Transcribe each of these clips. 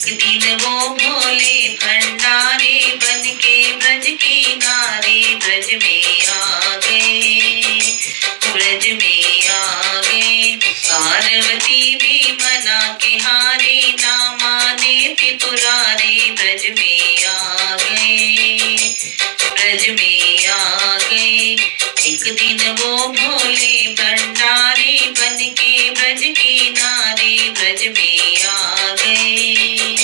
एक दिन वो भोले भंडारे बनके ब्रज किनारे ब्रज में आ गए, ब्रज में आ गए। पार्वती भी मना के हारे, ना माने त्रिपुरारे ब्रज में आ गए, ब्रज में आ गए। एक दिन वो भोले भंडारे बनके ब्रज किनारे ब्रज में आ गए,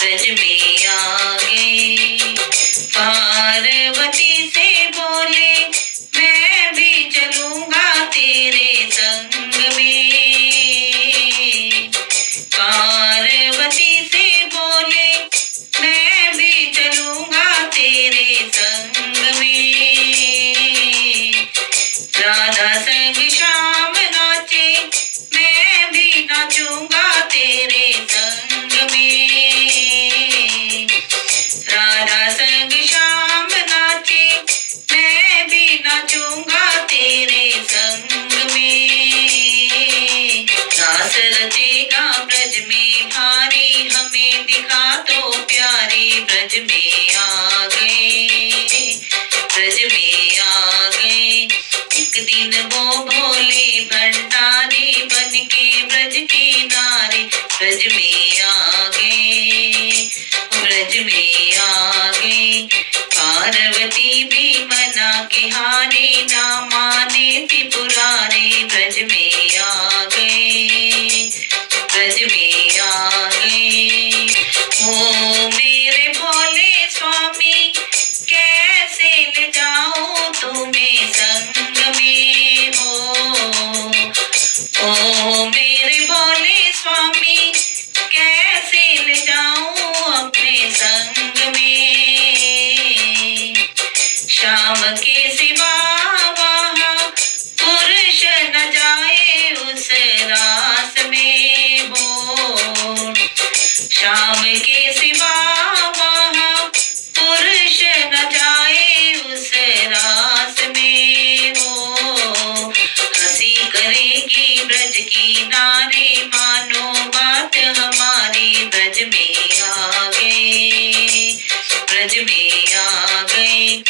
ब्रज में आ गए। पार्वती से बोले मैं भी चलूंगा तेरे संग में, पार्वती से बोले मैं भी चलूंगा तेरे संग में। राधा संग श्याम नाचे मैं भी नाचूंगा तेरे संग में, राधा संग श्याम नाचे मैं भी नाचूंगा तेरे संग में। दास रचेगा ब्रज में भारी, हमें दिखा तो प्यारे ब्रज में आ गए, ब्रज में आ गए। एक दिन वो भोले भंडारे बनके ब्रज किनारे ब्रज में आ गए, ब्रज में आ गए। पार्वती भी मना के हारे, ना माने त्रिपुरारे ब्रज में आ गए, ब्रज में आ गए। ओ मेरे भोले स्वामी कैसे ले जाऊं तुम्हें संग में हो, ओ मेरे भोले स्वामी कैसे ले जाऊं अपने संग में। श्याम के सिवा वहाँ पुरुष न जाए उस रास में हो, श्याम के सिवा वहाँ पुरुष न जाए उस रास में हो। हंसी करेगी ब्रज की नारे, मानो बात हमारी ब्रज में आ गए, ब्रज में आ गए।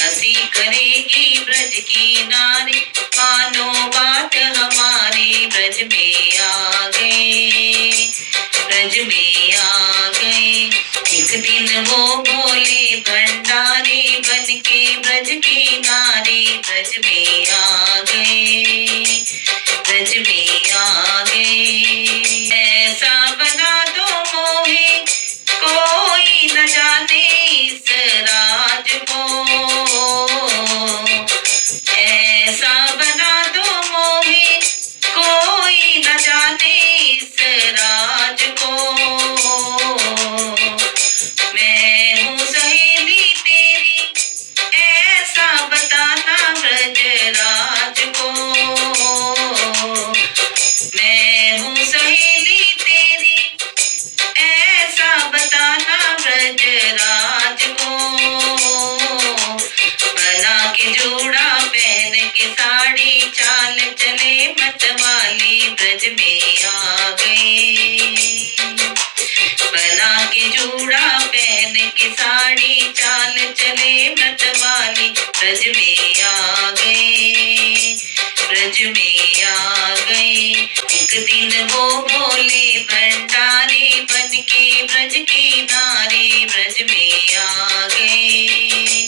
हंसी करेगी ब्रज की नारी, मानो बात हमारी ब्रज में आ गए, ब्रज में आ गए। एक दिन वो भोले भंडारे बनके ब्रज किनारे ब्रज में आ गए, ब्रज में आ गए। ऐसा बना दो मोहे कोई न जाने इस राज को, ऐसा बना दो मोहे कोई न जाने इस राज को। मैं हूँ सहेली तेरी ऐसा बताना ब्रज राज को, मैं हूँ सहेली तेरी ऐसा बताना ब्रज राज को। बना के जोड़ा पहन के साड़ी, चाल चले मतवाली ब्रज में आ गए। बना के जोड़ा पहन के साड़ी, चाल चले मतवाली ब्रज में आ गए, ब्रज में आ गए। एक दिन वो भोले भंडारे बनके ब्रज किनारे ब्रज में आ गए,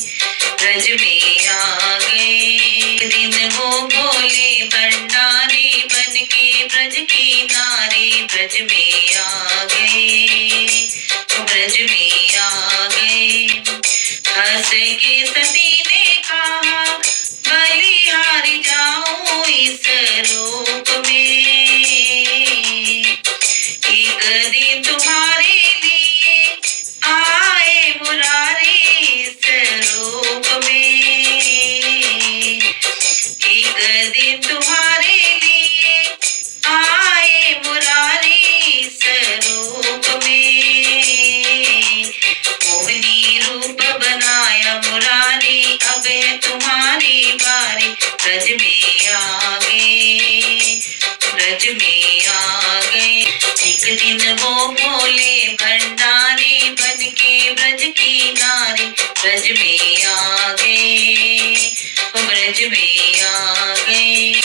ब्रज में आ गए। एक दिन वो भोले भंडारे बनके ब्रज किनारे ब्रज में आ गए, ब्रज में आ गए। हंस के सती ने कहा बलिहार जाऊं इस रूप में, एक ब्रज में आ गए, वो ब्रज में आ गए।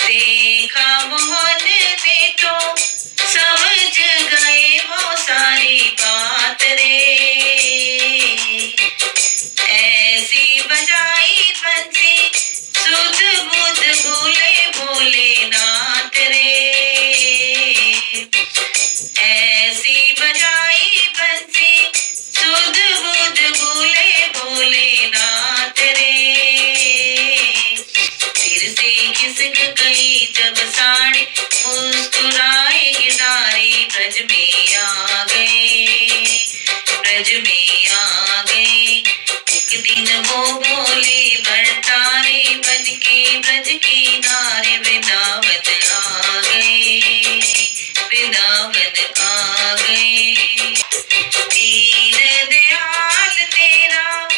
देखा मोहन ने तो समझ गए वो सारी बात रे, ऐसी बजाई बंसी सुध बुध भोले भोलेनाथ रे, ऐसी बजाई बंसी सुध बुध भोले भोलेनाथ रे। फिर से खिसक गई जब साड़ी, मुस्कुराए गिटारी, ब्रज में आ गए, ब्रज में आ गए। एक दिन वो बोले भंडारे बनके ब्रज किनारे, वृंदावन आ गए, वृंदावन आ गए। दीन दयाल तेरा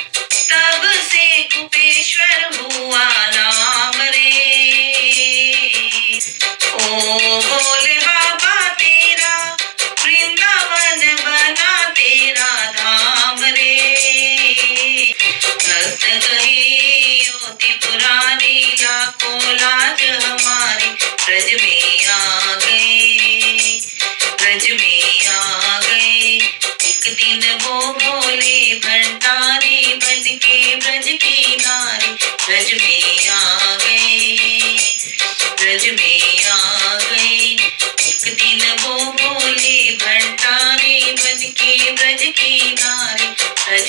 तब से कुपेश्वर हुआ नाम रे, ओ भोले बाबा तेरा वृंदावन बना तेरा धाम रे। भक्त कहे योति पुरानी, लाखों लाज हमारी, ब्रज में आ गए, ब्रज में आ गए। एक दिन वो भोले भंडारी बनके ब्रज किनारे, ब्रज में आ गए, ब्रज में आ गए। एक दिन वो भोले भंडारी बनके ब्रज किनारे, ब्रज